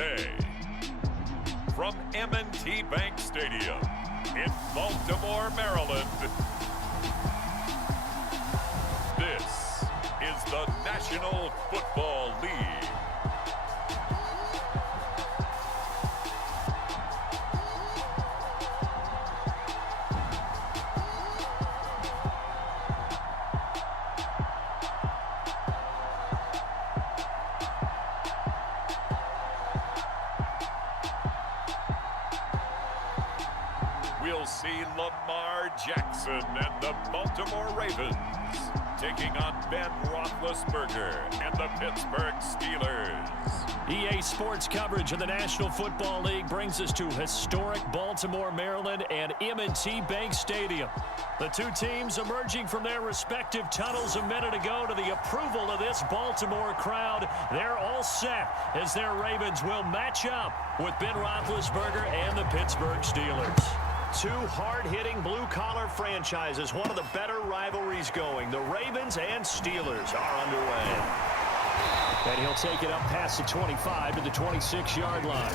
today. From M&T Bank Stadium in Baltimore, Maryland, this is the National Football League. We'll see Lamar Jackson and the Baltimore Ravens taking on Ben Roethlisberger and the Pittsburgh Steelers. EA Sports coverage of the National Football League brings us to historic Baltimore, Maryland and M&T Bank Stadium. The two teams emerging from their respective tunnels a minute ago to the approval of this Baltimore crowd. They're all set as their Ravens will match up with Ben Roethlisberger and the Pittsburgh Steelers. Two hard-hitting blue-collar franchises, one of the better rivalries going. The Ravens and Steelers are underway. And he'll take it up past the 25 to the 26-yard line.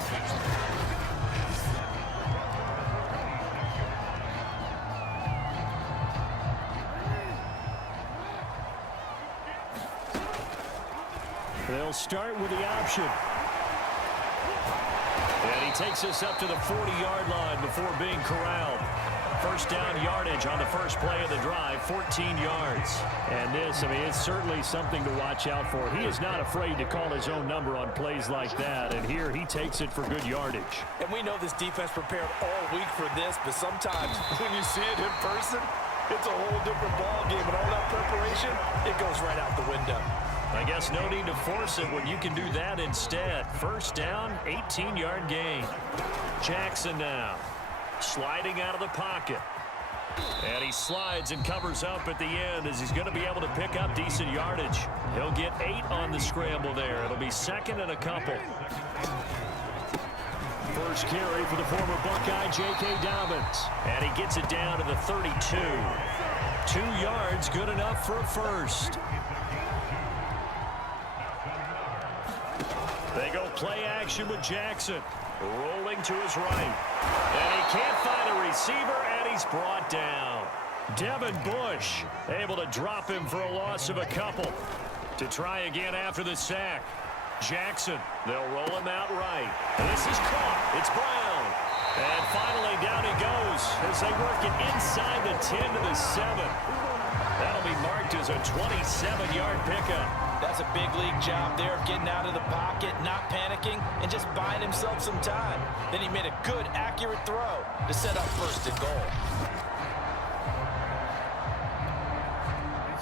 They'll start with the option. And he takes us up to the 40-yard line before being corralled. First down yardage on the first play of the drive, 14 yards. And this, it's certainly something to watch out for. He is not afraid to call his own number on plays like that. And here he takes it for good yardage. And we know this defense prepared all week for this, but sometimes when you see it in person, it's a whole different ball game. And all that preparation, it goes right out the window. I guess no need to force it when you can do that instead. First down, 18-yard gain. Jackson now sliding out of the pocket. And he slides and covers up at the end as he's going to be able to pick up decent yardage. He'll get 8 on the scramble there. It'll be second and a couple. First carry for the former Buckeye, J.K. Dobbins. And he gets it down to the 32. 2 yards, good enough for a first. They go play action with Jackson. Rolling to his right. And he can't find a receiver, and he's brought down. Devin Bush able to drop him for a loss of a couple. To try again after the sack. Jackson, they'll roll him out right. And this is caught. It's Brown. And finally down he goes as they work it inside the 10 to the 7. That'll be marked as a 27-yard pickup. That's a big league job there of getting out of the pocket, not panicking, and just buying himself some time. Then he made a good, accurate throw to set up first and goal.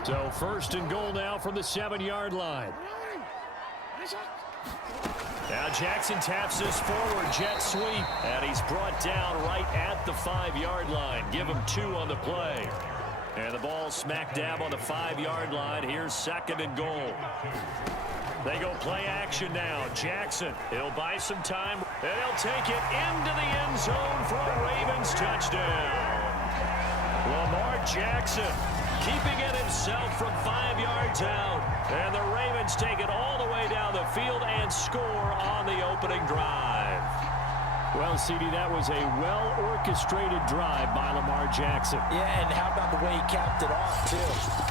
So first and goal now from the 7-yard line. Now Jackson taps this forward, jet sweep, and he's brought down right at the 5-yard line. Give him 2 on the play. And the ball smack dab on the 5-yard line. Here's second and goal. They go play action now. Jackson, he'll buy some time, and he'll take it into the end zone for a Ravens touchdown. Lamar Jackson keeping it himself from 5 yards out. And the Ravens take it all the way down the field and score on the opening drive. Well, CD, that was a well-orchestrated drive by Lamar Jackson. Yeah, and how about the way he capped it off, too?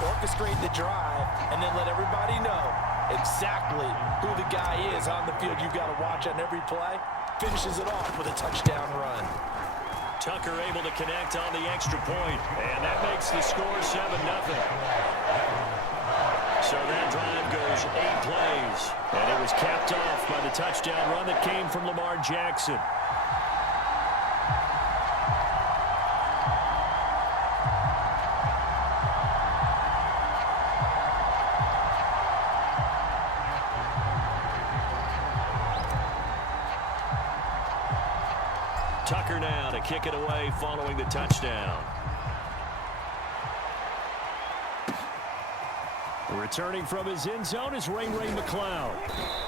Orchestrate the drive and then let everybody know exactly who the guy is on the field you've got to watch on every play. Finishes it off with a touchdown run. Tucker able to connect on the extra point, and that makes the score 7-0. So that drive goes 8 plays, and it was capped off by the touchdown run that came from Lamar Jackson. Tucker now to kick it away following the touchdown. Returning from his end zone is Ray McCloud.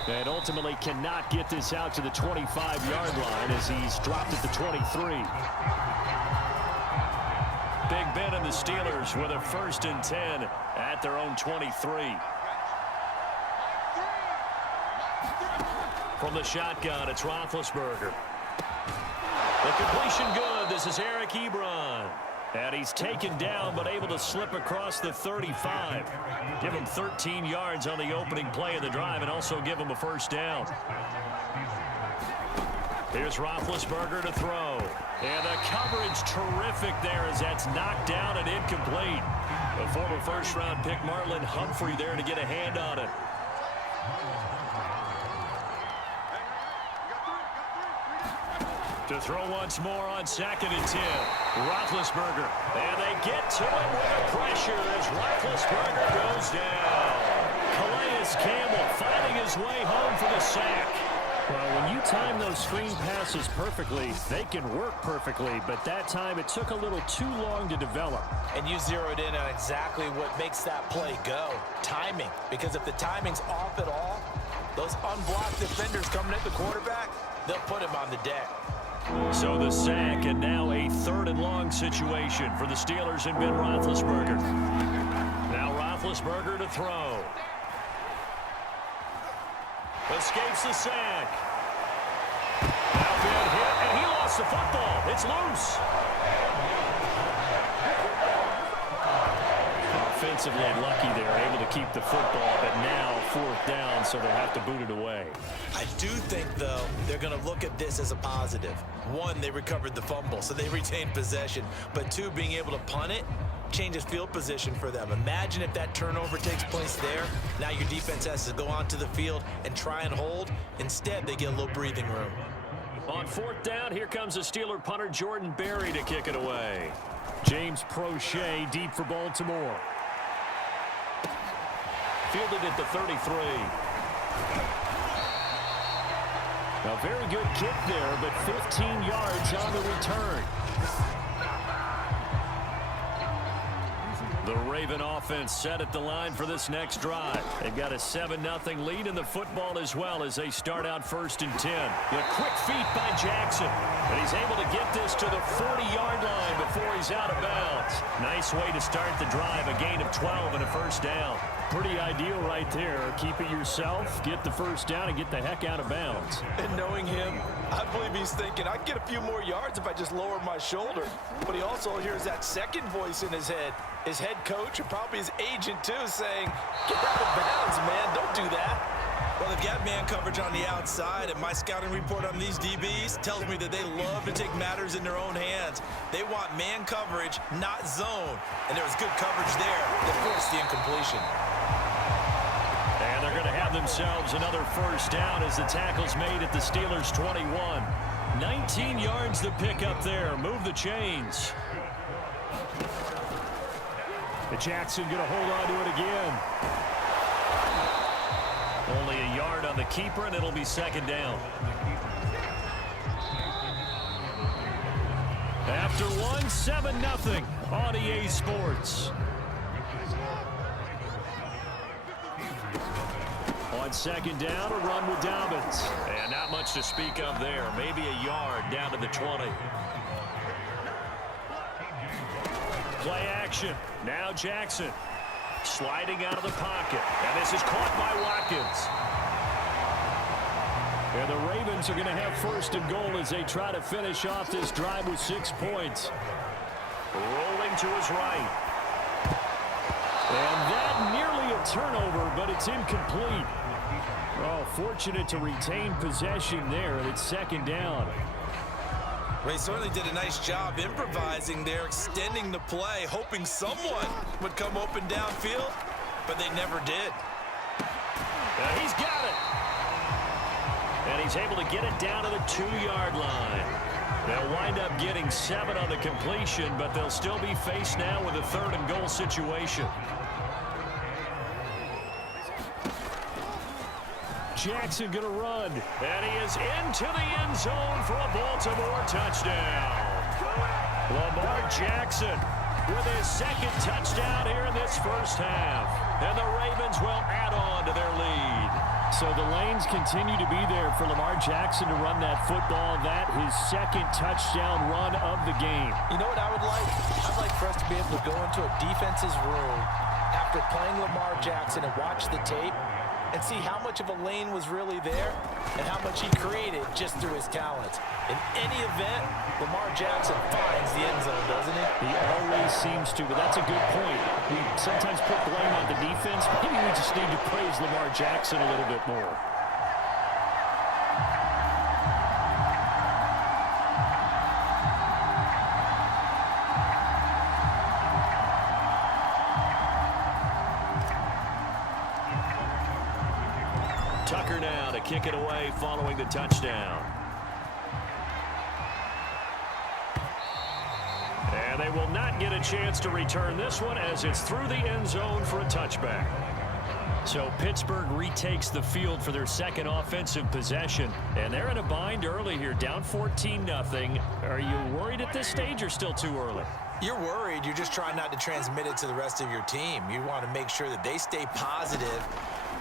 And ultimately cannot get this out to the 25-yard line as he's dropped at the 23. Big Ben and the Steelers with a 1st and 10 at their own 23. From the shotgun, it's Roethlisberger. The completion good. This is Eric Ebron. And he's taken down but able to slip across the 35. Give him 13 yards on the opening play of the drive and also give him a first down. Here's Roethlisberger to throw. And the coverage terrific there as that's knocked down and incomplete. The former first-round pick Marlon Humphrey there to get a hand on it. To throw once more on 2nd and 10. Roethlisberger. And they get to him with the pressure as Roethlisberger goes down. Calais Campbell finding his way home for the sack. Well, when you time those screen passes perfectly, they can work perfectly, but that time it took a little too long to develop. And you zeroed in on exactly what makes that play go. Timing. Because if the timing's off at all, those unblocked defenders coming at the quarterback, they'll put him on the deck. So the sack, and now a 3rd and long situation for the Steelers and Ben Roethlisberger. Now Roethlisberger to throw. Escapes the sack. Now good hit, and he lost the football. It's loose. Offensively lucky they're able to keep the football, but now 4th down, so they'll have to boot it away. I do think, though, they're going to look at this as a positive. 1, they recovered the fumble, so they retained possession. But 2, being able to punt it changes field position for them. Imagine if that turnover takes place there. Now your defense has to go onto the field and try and hold. Instead, they get a little breathing room. On 4th down, here comes the Steeler punter Jordan Berry to kick it away. James Prochet deep for Baltimore. Fielded at the 33. A very good kick there, but 15 yards on the return. The Raven offense set at the line for this next drive. They've got a 7-0 lead in the football as well as they start out 1st and 10. The quick feet by Jackson. And he's able to get this to the 40-yard line before he's out of bounds. Nice way to start the drive. A gain of 12 and a first down. Pretty ideal right there. Keep it yourself, get the first down, and get the heck out of bounds. And knowing him, I believe he's thinking, I can get a few more yards if I just lower my shoulder. But he also hears that second voice in his head. His head coach and probably his agent, too, saying, get out of bounds, man. Don't do that. Well, they've got man coverage on the outside, and my scouting report on these DBs tells me that they love to take matters in their own hands. They want man coverage, not zone. And there was good coverage there that forced the incompletion. And they're going to have themselves another first down as the tackle's made at the Steelers' 21. 19 yards the pick up there. Move the chains. Jackson going to hold on to it again. Only a yard on the keeper, and it'll be 2nd down. After one, 7-0 on EA Sports. On 2nd down, a run with Dobbins. And not much to speak of there. Maybe a yard down to the 20. Play action. Now Jackson. Sliding out of the pocket. And this is caught by Watkins. And the Ravens are going to have 1st and goal as they try to finish off this drive with 6 points. Rolling to his right. And that nearly a turnover, but it's incomplete. Oh, fortunate to retain possession there. It's 2nd down. They certainly did a nice job improvising there, extending the play, hoping someone would come open downfield, but they never did. He's got it. And he's able to get it down to the 2-yard line. They'll wind up getting 7 on the completion, but they'll still be faced now with a 3rd and goal situation. Jackson going to run. And he is into the end zone for a Baltimore touchdown. Lamar Jackson with his 2nd touchdown here in this first half. And the Ravens will add on to their lead. So the lanes continue to be there for Lamar Jackson to run that football. That his 2nd touchdown run of the game. You know what I would like? I'd like for us to be able to go into a defense's room after playing Lamar Jackson and watch the tape and see how much of a lane was really there and how much he created just through his talents. In any event, Lamar Jackson finds the end zone, doesn't he? He always seems to, but that's a good point. We sometimes put blame on the defense. Maybe we just need to praise Lamar Jackson a little bit more. Tucker now to kick it away following the touchdown. And they will not get a chance to return this one as it's through the end zone for a touchback. So Pittsburgh retakes the field for their second offensive possession. And they're in a bind early here, down 14-0. Are you worried at this stage or still too early? You're worried. You're just trying not to transmit it to the rest of your team. You want to make sure that they stay positive.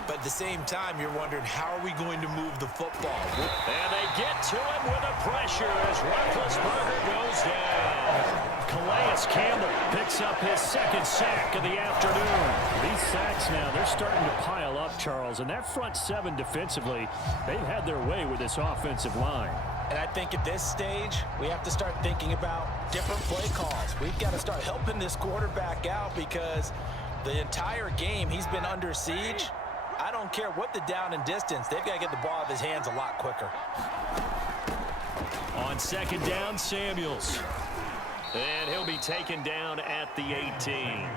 But at the same time, you're wondering, how are we going to move the football? And they get to him with the pressure as Roethlisberger goes down. Calais Campbell picks up his second sack of the afternoon. These sacks now, they're starting to pile up, Charles. And that front seven defensively, they've had their way with this offensive line. And I think at this stage, we have to start thinking about different play calls. We've got to start helping this quarterback out because the entire game he's been under siege. I don't care what the down and distance. They've got to get the ball out of his hands a lot quicker. On second down, Samuels. And he'll be taken down at the 18.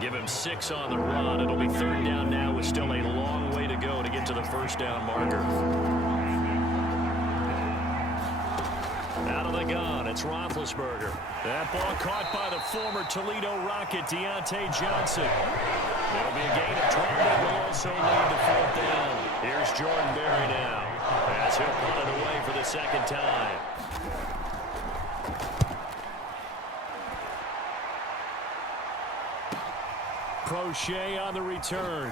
Give him 6 on the run. It'll be third down now with still a long way to go to get to the first down marker. Out of the gun, it's Roethlisberger. That ball caught by the former Toledo Rocket, Deontay Johnson. It'll be a gain of 12 that will also lead to fourth down. Here's Jordan Berry now as he'll punt it away for the second time. Crochet on the return.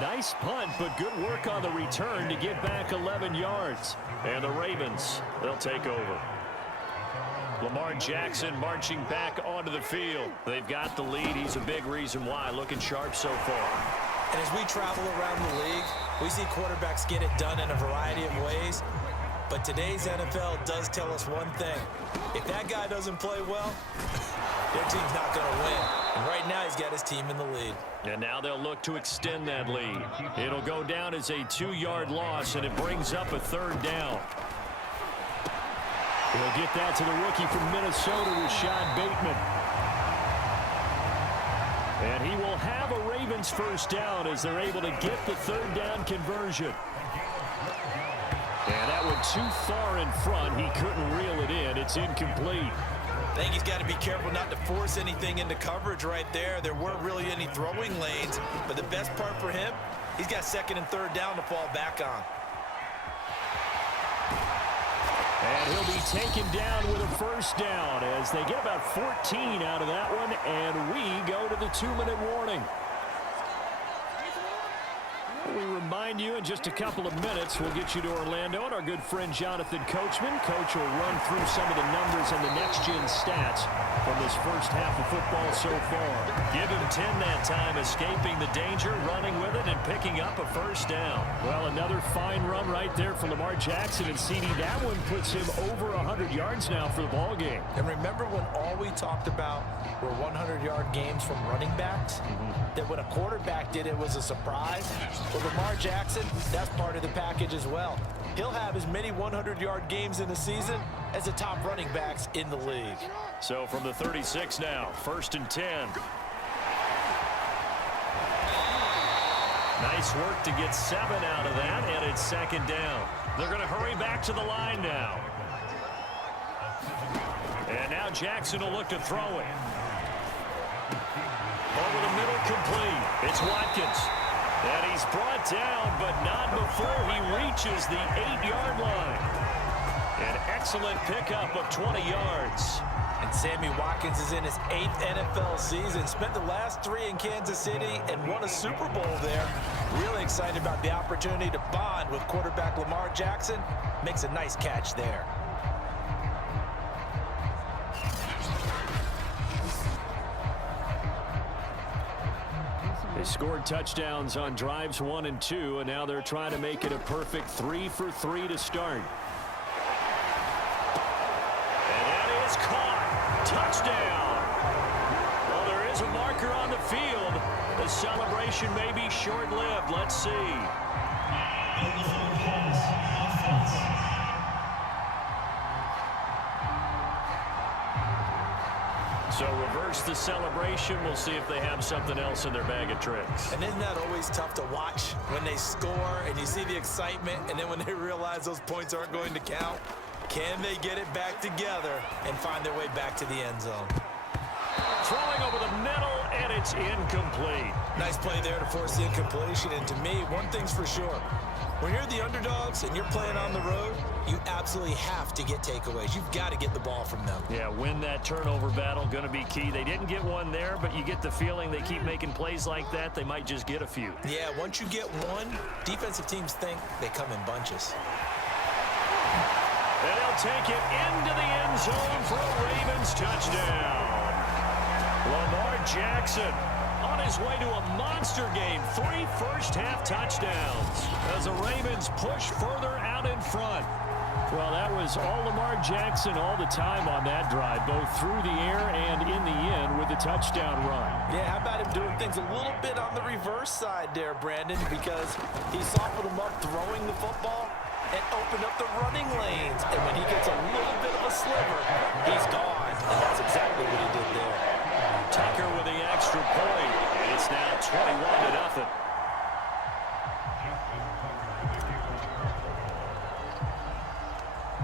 Nice punt, but good work on the return to get back 11 yards. And the Ravens, they'll take over. Lamar Jackson marching back onto the field. They've got the lead. He's a big reason why. Looking sharp so far. And as we travel around the league, we see quarterbacks get it done in a variety of ways. But today's NFL does tell us one thing. If that guy doesn't play well, their team's not going to win. And right now, he's got his team in the lead. And now they'll look to extend that lead. It'll go down as a 2-yard loss, and it brings up a third down. He'll get that to the rookie from Minnesota, Rashad Bateman. And he will have a Ravens first down as they're able to get the third down conversion. And that went too far in front. He couldn't reel it in. It's incomplete. I think he's got to be careful not to force anything into coverage right there. There weren't really any throwing lanes, but the best part for him, he's got second and third down to fall back on. And he'll be taken down with a first down as they get about 14 out of that one, and we go to the 2-minute warning. We remind you in just a couple of minutes, we'll get you to Orlando and our good friend Jonathan Coachman. Coach will run through some of the numbers and the next-gen stats from this first half of football so far. Give him 10 that time, escaping the danger, running with it, and picking up a first down. Well, another fine run right there for Lamar Jackson and CD. That one puts him over 100 yards now for the ball game. And remember when all we talked about were 100-yard games from running backs? That when a quarterback did it was a surprise? Well, Lamar Jackson, that's part of the package as well. He'll have as many 100-yard games in a season as the top running backs in the league. So from the 36 now, 1st and 10. Nice work to get 7 out of that, and it's second down. They're going to hurry back to the line now. And now Jackson will look to throw it. Over the middle, complete. It's Watkins. And he's brought down, but not before he reaches the 8-yard line. An excellent pickup of 20 yards. And Sammy Watkins is in his 8th NFL season. Spent the last 3 in Kansas City and won a Super Bowl there. Really excited about the opportunity to bond with quarterback Lamar Jackson. Makes a nice catch there. They scored touchdowns on drives 1 and 2, and now they're trying to make it a perfect 3 for 3 to start. And that is caught. Touchdown. Well, there is a marker on the field. The celebration may be short-lived. Let's see. So reverse the celebration. We'll see if they have something else in their bag of tricks. And isn't that always tough to watch when they score and you see the excitement, and then when they realize those points aren't going to count? Can they get it back together and find their way back to the end zone? Throwing over the middle, and it's incomplete. Nice play there to force the incompletion. And to me, one thing's for sure. When you're the underdogs and you're playing on the road, you absolutely have to get takeaways. You've got to get the ball from them. Yeah, win that turnover battle, going to be key. They didn't get one there, but you get the feeling they keep making plays like that, they might just get a few. Yeah, once you get one, defensive teams think they come in bunches. And they'll take it into the end zone for a Ravens touchdown. Lamar Jackson on his way to a monster game. 3 first-half touchdowns as the Ravens push further out in front. Well, that was all Lamar Jackson all the time on that drive, both through the air and in the end with the touchdown run. Yeah, how about him doing things a little bit on the reverse side there, Brandon, because he softened him up throwing the football and opened up the running lanes. And when he gets a little bit of a sliver, he's gone. And that's exactly what he did there. Tucker with the extra point. And it's now 21-0.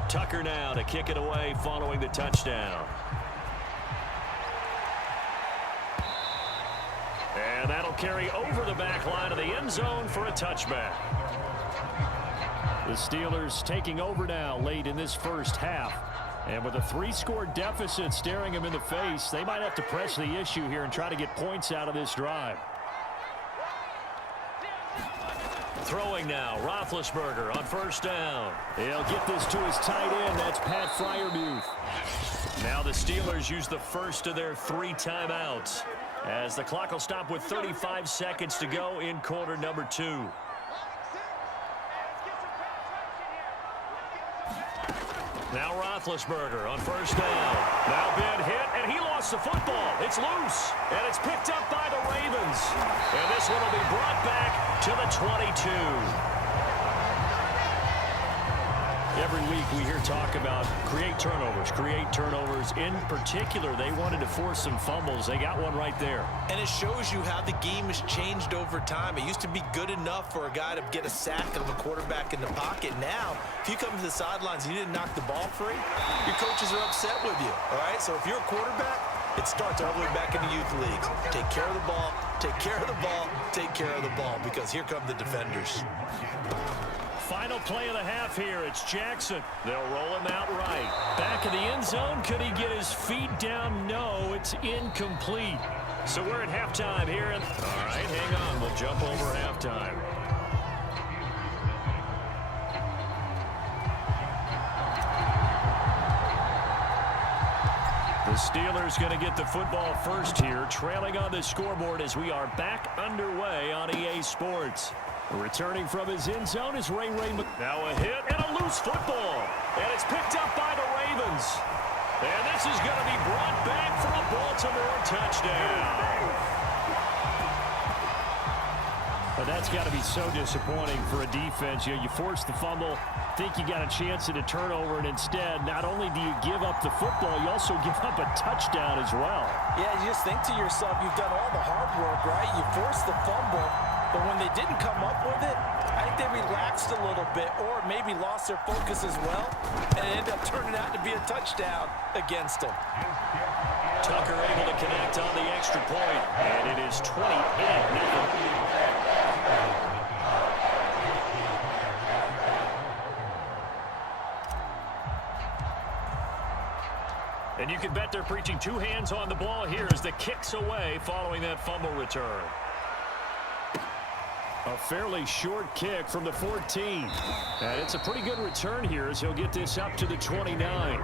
Tucker now to kick it away following the touchdown. And that'll carry over the back line of the end zone for a touchback. The Steelers taking over now late in this first half. And with a 3-score deficit staring them in the face, they might have to press the issue here and try to get points out of this drive. Throwing now, Roethlisberger on first down. He'll get this to his tight end. That's Pat Freiermuth. Now the Steelers use the first of their 3 timeouts as the clock will stop with 35 seconds to go in quarter number 2. Now Roethlisberger on first down. Now Ben hit, and he lost the football. It's loose, and it's picked up by the Ravens. And this one will be brought back to the 22. Every week we hear talk about create turnovers. In particular, they wanted to force some fumbles. They got one right there. And it shows you how the game has changed over time. It used to be good enough for a guy to get a sack of a quarterback in the pocket. Now, if you come to the sidelines and you didn't knock the ball free, your coaches are upset with you, all right? So if you're a quarterback, it starts all the way back in the youth leagues. Take care of the ball, take care of the ball, take care of the ball, because here come the defenders. Final play of the half here. It's Jackson. They'll roll him out right. Back in the end zone. Could he get his feet down? No, it's incomplete. So we're at halftime here. All right, hang on. We'll jump over halftime. The Steelers going to get the football first here, trailing on the scoreboard as we are back underway on EA Sports. Returning from his end zone is Ray. Now a hit and a loose football. And it's picked up by the Ravens. And this is going to be brought back for a Baltimore touchdown. But that's got to be so disappointing for a defense. You force the fumble, think you got a chance at a turnover, and instead, not only do you give up the football, you also give up a touchdown as well. Yeah, you just think to yourself, you've done all the hard work, right? You forced the fumble. But when they didn't come up with it, I think they relaxed a little bit or maybe lost their focus as well, and it ended up turning out to be a touchdown against them. Tucker able to connect on the extra point, and it is 28-0. And you can bet they're preaching 2 hands on the ball here as the kick's away following that fumble return. A fairly short kick from the 14. And it's a pretty good return here as he'll get this up to the 29.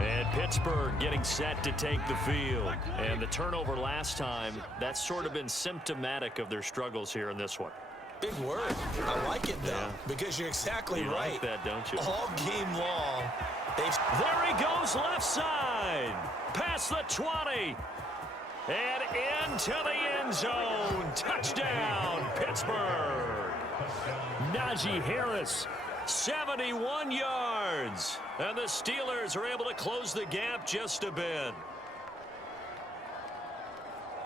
And Pittsburgh getting set to take the field. And the turnover last time, that's sort of been symptomatic of their struggles here in this one. Big word. I like it, though, because you're exactly you right. Like that, don't you? All game long, there he goes left side. Past the 20. And into the end zone. Touchdown, Pittsburgh. Najee Harris. 71 yards. And the Steelers are able to close the gap just a bit.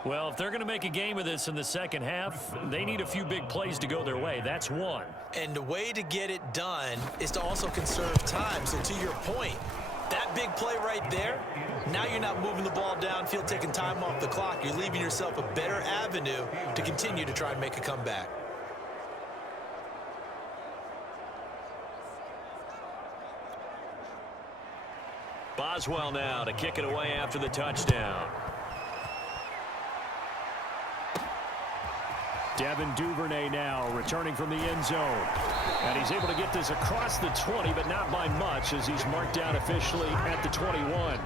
Well, if they're going to make a game of this in the second half, they need a few big plays to go their way. That's one. And the way to get it done is to also conserve time. So to your point, that big play right there, now you're not moving the ball downfield, taking time off the clock. You're leaving yourself a better avenue to continue to try and make a comeback. Boswell now to kick it away after the touchdown. Devin Duvernay now returning from the end zone. And he's able to get this across the 20, but not by much as he's marked down officially at the 21.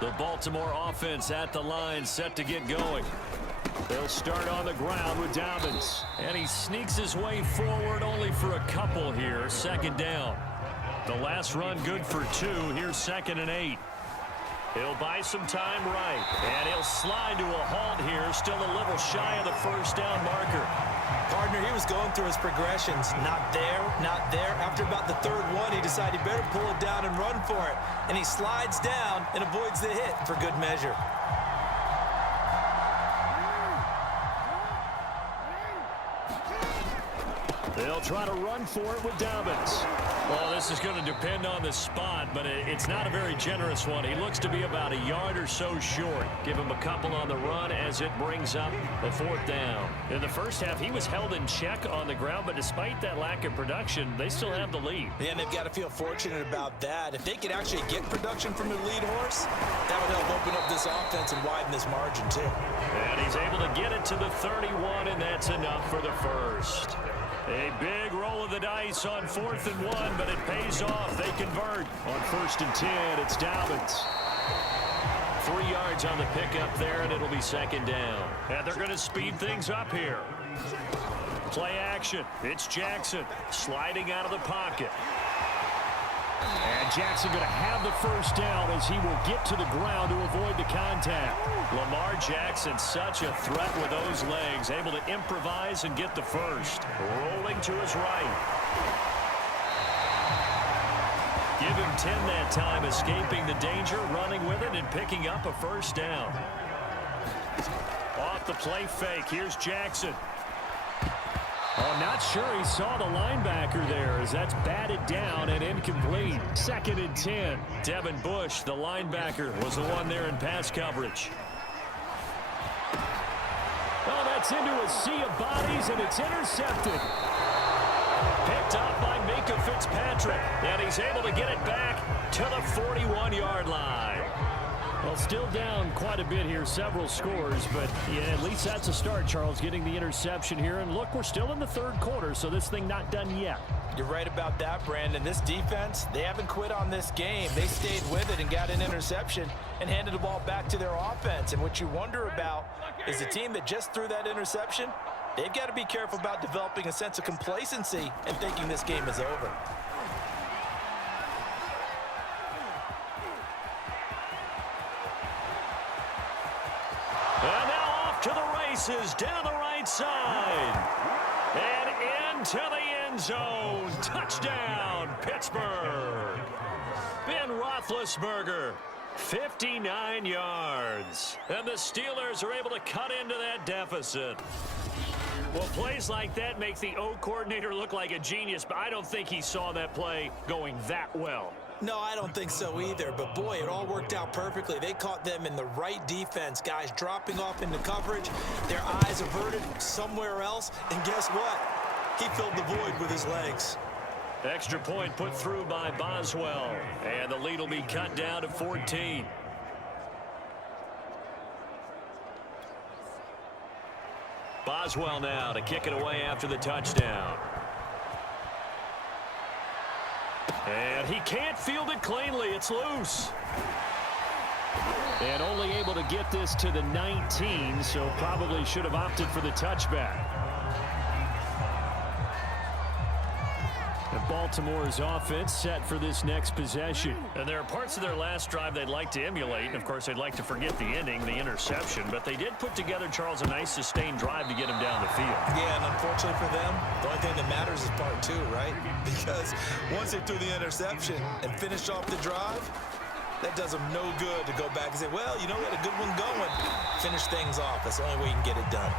The Baltimore offense at the line set to get going. They'll start on the ground with Dobbins. And he sneaks his way forward only for a couple here. Second down. The last run good for 2. Here's 2nd and 8. He'll buy some time right. And he'll slide to a halt here. Still a little shy of the first down marker. Partner, he was going through his progressions. Not there, not there. After about the third one, he decided he better pull it down and run for it. And he slides down and avoids the hit for good measure. They'll try to run for it with Dobbins. Well, this is going to depend on the spot, but it's not a very generous one. He looks to be about a yard or so short. Give him a couple on the run as it brings up the 4th down. In the first half, he was held in check on the ground, but despite that lack of production, they still have the lead. Yeah, and they've got to feel fortunate about that. If they could actually get production from their lead horse, that would help open up this offense and widen this margin, too. And he's able to get it to the 31, and that's enough for the first. A big roll of the dice on 4th and 1, but it pays off. They convert. On 1st and 10, it's Dobbins. 3 yards on the pickup there, and it'll be 2nd down. And they're going to speed things up here. Play action. It's Jackson sliding out of the pocket. And Jackson going to have the first down as he will get to the ground to avoid the contact. Lamar Jackson, such a threat with those legs, able to improvise and get the first. Rolling to his right. Give him 10 that time, escaping the danger, running with it, and picking up a first down. Off the play fake, here's Jackson. Oh, not sure he saw the linebacker there as that's batted down and incomplete. 2nd and 10. Devin Bush, the linebacker, was the one there in pass coverage. Oh, that's into a sea of bodies, and it's intercepted. Picked up by Minkah Fitzpatrick, and he's able to get it back to the 41-yard line. Well, still down quite a bit here, several scores, but yeah, at least that's a start, Charles, getting the interception here. And look, we're still in the 3rd quarter, so this thing not done yet. You're right about that, Brandon. This defense, they haven't quit on this game. They stayed with it and got an interception and handed the ball back to their offense. And what you wonder about is the team that just threw that interception, they've got to be careful about developing a sense of complacency and thinking this game is over. And now off to the races down the right side. And into the end zone. Touchdown, Pittsburgh. Ben Roethlisberger, 59 yards. And the Steelers are able to cut into that deficit. Well, plays like that make the O coordinator look like a genius, but I don't think he saw that play going that well. No, I don't think so either, but boy, it all worked out perfectly. They caught them in the right defense, guys dropping off into coverage, their eyes averted somewhere else, and guess what? He filled the void with his legs. Extra point put through by Boswell, and the lead will be cut down to 14. Boswell now to kick it away after the touchdown. And he can't field it cleanly. It's loose. And only able to get this to the 19, so probably should have opted for the touchback. And Baltimore's offense set for this next possession. And there are parts of their last drive they'd like to emulate. And, of course, they'd like to forget the ending, the interception. But they did put together, Charles, a nice sustained drive to get him down the field. Yeah, and unfortunately for them, the only thing that matters is part two, right? Because once they threw the interception and finished off the drive, that does them no good to go back and say, well, you know what, a good one going. Finish things off. That's the only way you can get it done.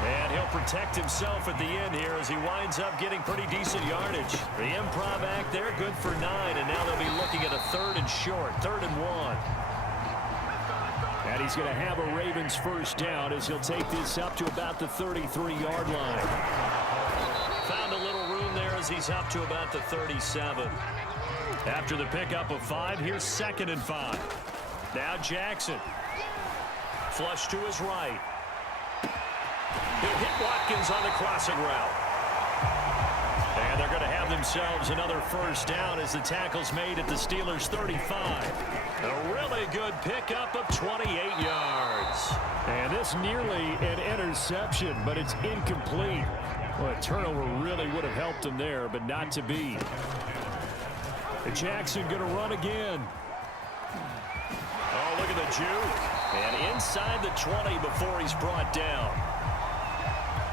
And he'll protect himself at the end here as he winds up getting pretty decent yardage. The improv act there, good for 9, and now they'll be looking at a 3rd and short, 3rd and 1. And he's going to have a Ravens first down as he'll take this up to about the 33-yard line. Found a little room there as he's up to about the 37. After the pickup of 5, here's 2nd and 5. Now Jackson. Flush to his right. He'll hit Watkins on the crossing route. And they're going to have themselves another first down as the tackle's made at the Steelers' 35. A really good pickup of 28 yards. And this nearly an interception, but it's incomplete. Well, a turnover really would have helped him there, but not to be. Jackson going to run again. Oh, look at the juke. And inside the 20 before he's brought down.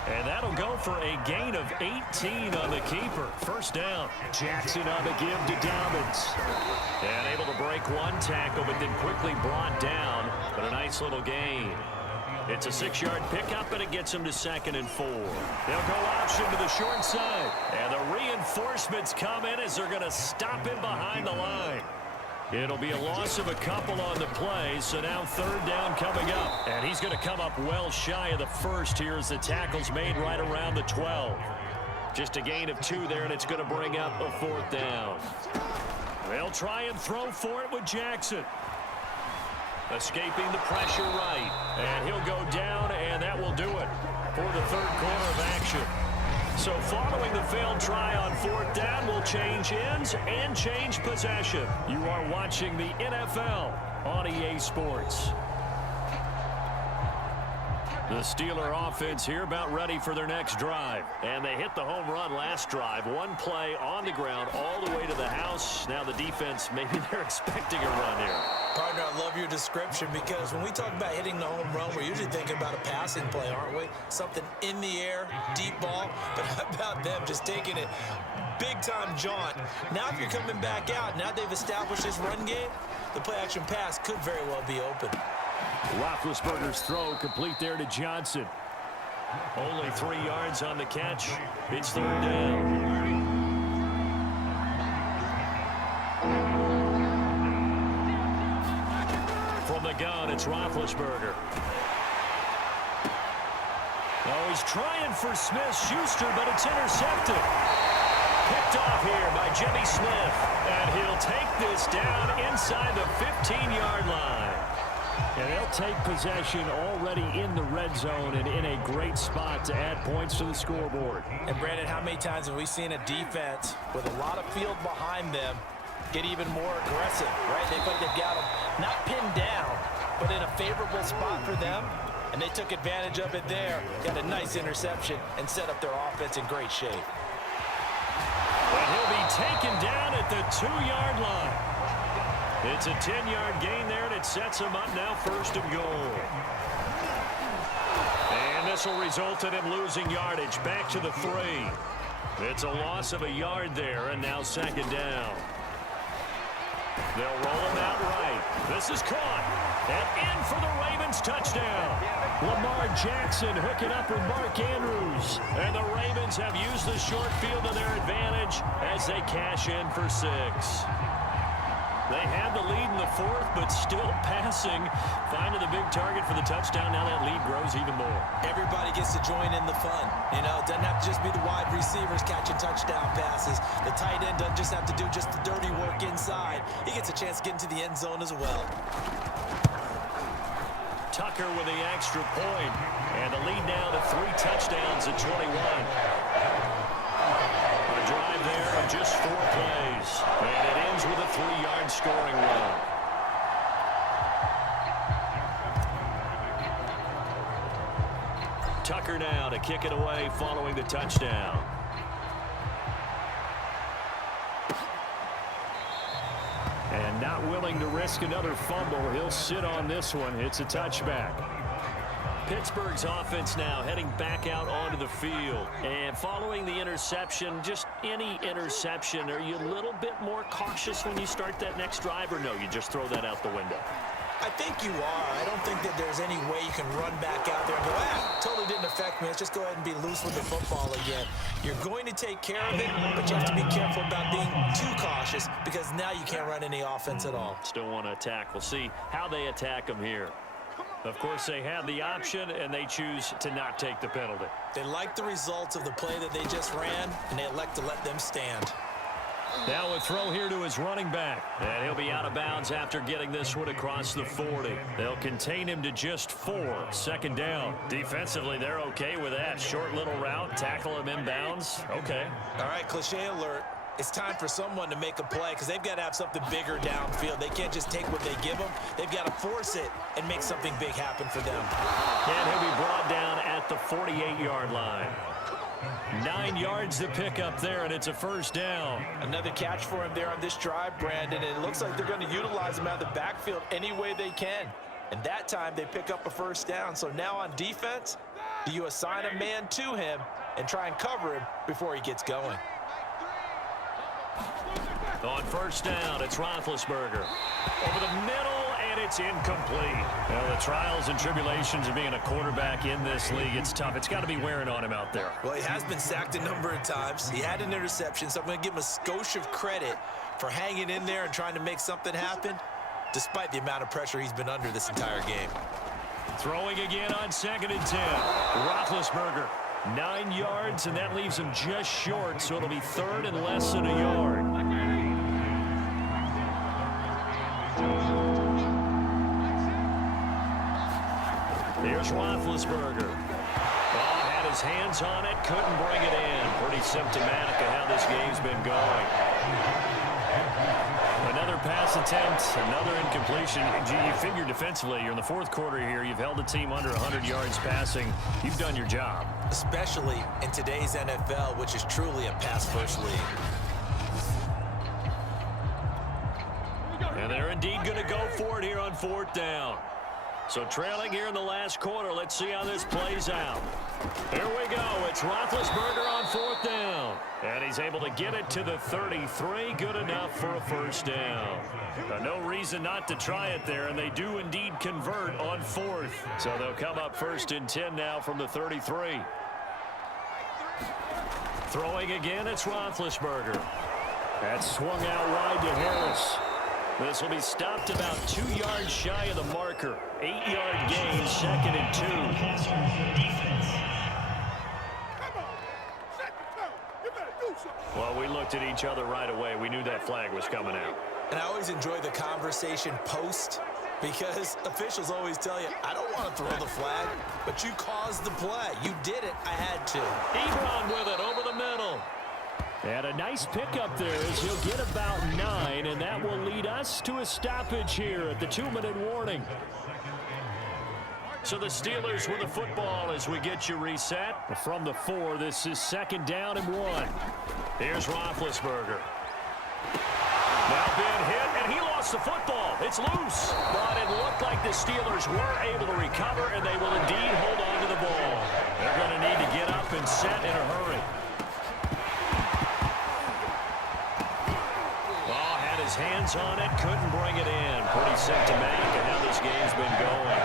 And that'll go for a gain of 18 on the keeper. First down. Jackson on the give to Dobbins. And able to break one tackle, but then quickly brought down. But a nice little gain. It's a 6-yard pickup, and it gets him to 2nd and 4. They'll go option to the short side. And the reinforcements come in as they're going to stop him behind the line. It'll be a loss of a couple on the play, so now 3rd down coming up. And he's going to come up well shy of the first here as the tackle's made right around the 12. Just a gain of 2 there, and it's going to bring up a 4th down. They'll try and throw for it with Jackson. Escaping the pressure right. And he'll go down, and that will do it for the 3rd quarter of action. So following the failed try on 4th down, we'll change ends and change possession. You are watching the NFL on EA Sports. The Steeler offense here about ready for their next drive. And they hit the home run last drive. One play on the ground all the way to the house. Now the defense, maybe they're expecting a run here. Partner, I love your description because when we talk about hitting the home run, we're usually thinking about a passing play, aren't we? Something in the air, deep ball. But how about them just taking it big-time jaunt? Now if you're coming back out, now they've established this run game, the play-action pass could very well be open. Roethlisberger's throw complete there to Johnson. Only 3 yards on the catch. It's 3rd down. From the gun, it's Roethlisberger. Oh, he's trying for Smith-Schuster, but it's intercepted. Picked off here by Jimmy Smith. And he'll take this down inside the 15-yard line. And they'll take possession already in the red zone and in a great spot to add points to the scoreboard. And Brandon, how many times have we seen a defense with a lot of field behind them get even more aggressive, right? They think they've got them not pinned down, but in a favorable spot for them, and they took advantage of it there, got a nice interception, and set up their offense in great shape. And he'll be taken down at the 2-yard line. It's a 10-yard gain there, and it sets him up now 1st and goal. And this will result in him losing yardage back to the 3. It's a loss of a yard there, and now 2nd down. They'll roll him out right. This is caught. And in for the Ravens touchdown. Lamar Jackson hooking up with Mark Andrews. And the Ravens have used the short field to their advantage as they cash in for 6. They had the lead in the 4th, but still passing. Finding the big target for the touchdown. Now that lead grows even more. Everybody gets to join in the fun. You know, it doesn't have to just be the wide receivers catching touchdown passes. The tight end doesn't just have to do just the dirty work inside. He gets a chance to get into the end zone as well. Tucker with the extra point. And the lead now to 3 touchdowns at 21. A drive there of just 4 plays. And it ends with a 3-yard scoring run. Tucker now to kick it away following the touchdown. And not willing to risk another fumble. He'll sit on this one. It's a touchback. Pittsburgh's offense now heading back out onto the field. And following the interception, just any interception, are you a little bit more cautious when you start that next drive, or no, you just throw that out the window? I think you are. I don't think that there's any way you can run back out there and go, totally didn't affect me. Let's just go ahead and be loose with the football again. You're going to take care of it, but you have to be careful about being too cautious because now you can't run any offense at all. Still want to attack. We'll see how they attack them here. Of course, they had the option, and they choose to not take the penalty. They like the results of the play that they just ran, and they elect to let them stand. Now a throw here to his running back. And he'll be out of bounds after getting this one across the 40. They'll contain him to just 4. Second down. Defensively, they're okay with that. Short little route, tackle him inbounds. Okay. All right, cliche alert. It's time for someone to make a play because they've got to have something bigger downfield. They can't just take what they give them. They've got to force it and make something big happen for them. And he'll be brought down at the 48-yard line. 9 yards to pick up there, and it's a first down. Another catch for him there on this drive, Brandon, and it looks like they're going to utilize him out of the backfield any way they can. And that time they pick up a first down. So now on defense, do you assign a man to him and try and cover him before he gets going? On first down, it's Roethlisberger. Over the middle, and it's incomplete. Well, the trials and tribulations of being a quarterback in this league, it's tough. It's got to be wearing on him out there. Well, he has been sacked a number of times. He had an interception, so I'm going to give him a skosh of credit for hanging in there and trying to make something happen, despite the amount of pressure he's been under this entire game. Throwing again on 2nd and 10. Roethlisberger, 9 yards, and that leaves him just short, so it'll be 3rd and less than a yard. Here's Roethlisberger. Oh, had his hands on it, couldn't bring it in. Pretty symptomatic of how this game's been going. Another pass attempt, another incompletion. You figure defensively, you're in the 4th quarter here. You've held the team under 100 yards passing. You've done your job. Especially in today's NFL, which is truly a pass-first league. And they're indeed going to go for it here on 4th down. So trailing here in the last quarter. Let's see how this plays out. Here we go. It's Roethlisberger on 4th down. And he's able to get it to the 33. Good enough for a first down. No reason not to try it there, and they do indeed convert on 4th. So they'll come up 1st and 10 now from the 33. Throwing again, it's Roethlisberger. That's swung out wide to Harris. This will be stopped about 2 yards shy of the marker. 8-yard gain, 2nd and 2. Well, we looked at each other right away. We knew that flag was coming out. And I always enjoy the conversation post because officials always tell you, I don't want to throw the flag, but you caused the play. You did it. I had to. Ebron with it over the middle. And a nice pickup there as he'll get about 9, and that will lead us to a stoppage here at the 2-minute warning. So the Steelers with the football as we get you reset. From the 4, this is 2nd down and 1. Here's Roethlisberger. Now being hit, and he lost the football. It's loose. But it looked like the Steelers were able to recover, and they will indeed hold on to the ball. They're going to need to get up and set in a hurry. His hands on it, couldn't bring it in. Pretty symptomatic of how this game's been going.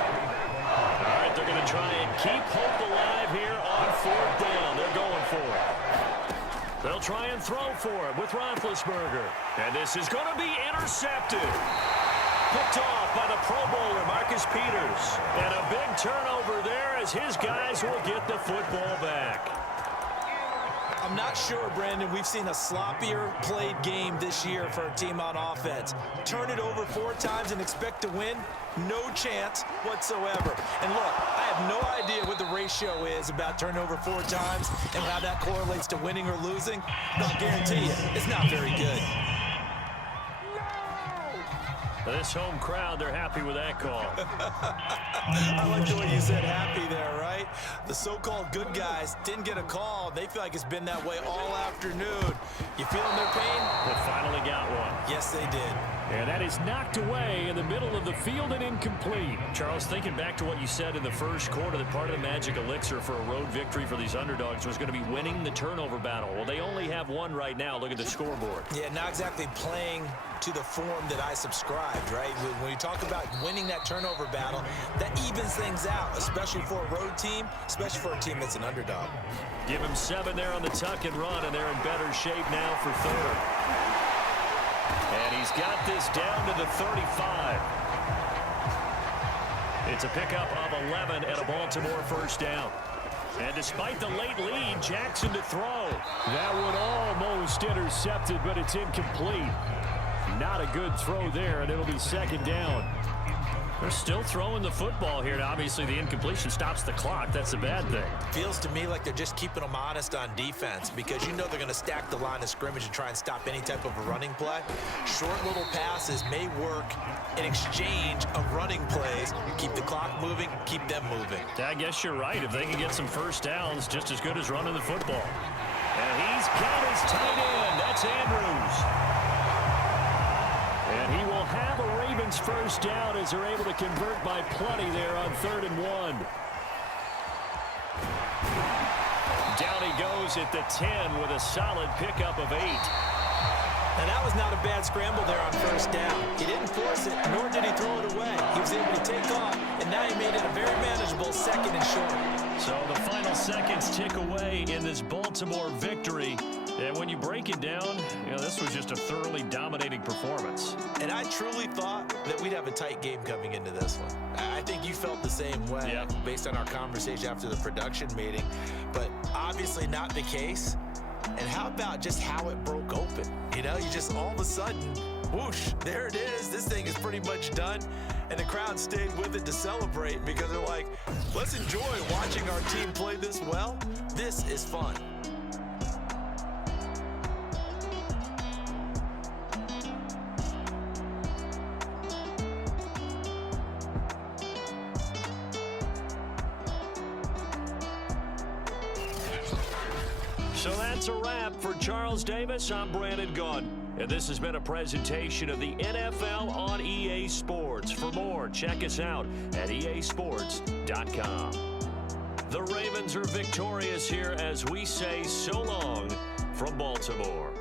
All right, they're going to try and keep hope alive here on 4th down. They're going for it. They'll try and throw for it with Roethlisberger. And this is going to be intercepted. Picked off by the Pro Bowler, Marcus Peters. And a big turnover there as his guys will get the football back. I'm not sure, Brandon, we've seen a sloppier played game this year for a team on offense. Turn it over 4 times and expect to win? No chance whatsoever. And look, I have no idea what the ratio is about turnover 4 times and how that correlates to winning or losing. But I'll guarantee you, it's not very good. This home crowd, they're happy with that call. I like the way you said happy there, right? The so-called good guys didn't get a call. They feel like it's been that way all afternoon. You feeling their pain? They finally got one. Yes, they did. And that is knocked away in the middle of the field and incomplete. Charles, thinking back to what you said in the first quarter, that part of the magic elixir for a road victory for these underdogs was going to be winning the turnover battle. Well, they only have one right now. Look at the scoreboard. Yeah, not exactly playing to the form that I subscribed, right? When you talk about winning that turnover battle, that evens things out, especially for a road team, especially for a team that's an underdog. Give him 7 there on the tuck and run, and they're in better shape now for third. And he's got this down to the 35. It's a pickup of 11 and a Baltimore first down. And despite the late lead, Jackson to throw. That one almost intercepted, but it's incomplete. Not a good throw there, and it'll be second down. They're still throwing the football here. Now, obviously, the incompletion stops the clock. That's a bad thing. Feels to me like they're just keeping them honest on defense because you know they're going to stack the line of scrimmage and try and stop any type of a running play. Short little passes may work in exchange of running plays. Keep the clock moving, keep them moving. I guess you're right. If they can get some first downs, just as good as running the football. And he's got his tight end. That's Andrews. And he will have a Ravens first down as they're able to convert by plenty there on 3rd and 1. Down he goes at the 10 with a solid pickup of 8. And that was not a bad scramble there on first down. He didn't force it, nor did he throw it away. He was able to take off, and now he made it a very manageable 2nd and short. So the final seconds tick away in this Baltimore victory. And when you break it down, this was just a thoroughly dominating performance. And I truly thought that we'd have a tight game coming into this one. I think you felt the same way based on our conversation after the production meeting, but obviously not the case. And how about just how it broke open? You just all of a sudden, whoosh, there it is. This thing is pretty much done. And the crowd stayed with it to celebrate because they're like, let's enjoy watching our team play this well. This is fun. So that's a wrap for Charles Davis. I'm Brandon Gaudin. And this has been a presentation of the NFL on EA Sports. For more, check us out at easports.com. The Ravens are victorious here as we say so long from Baltimore.